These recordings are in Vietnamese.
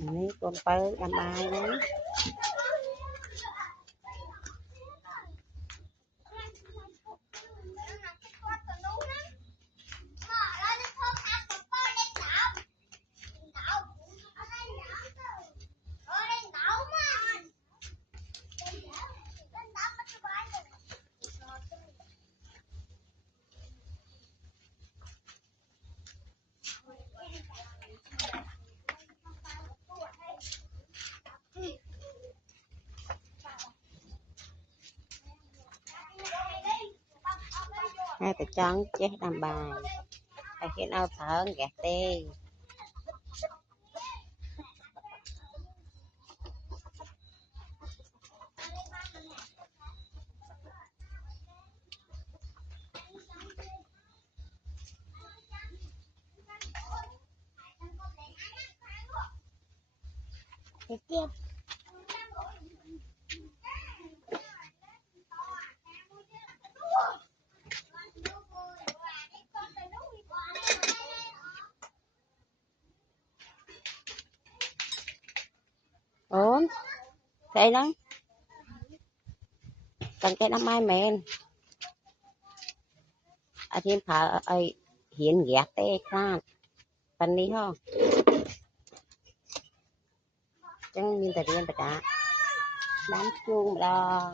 Này con bơ đâm bài đó. Hai tờ trắng chết đâm bài. Hay khiến ao thở gạt tê. Tiếp. Ủa đây đó cần cái đám mai mền ở trên phở ấy hiện ghét tê khoan phần đi không chẳng nhìn ta riêng tất cả đám chuông đo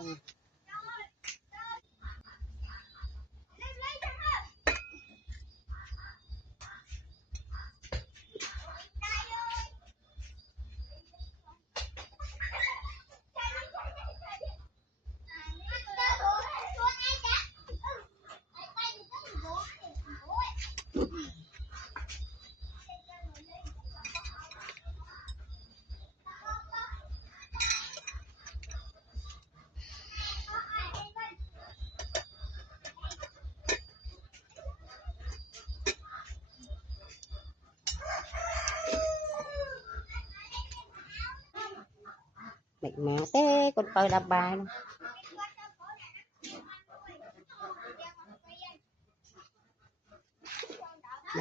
mệt mẹ thế con phơi đập bài mệt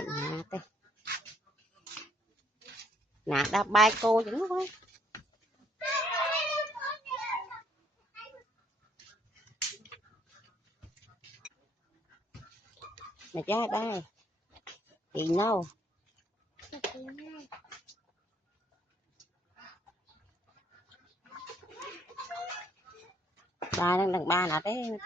mẹ thế nè đập bài cô chứ nó thôi mày chơi đây thì đâu ba đang đằng ba là thế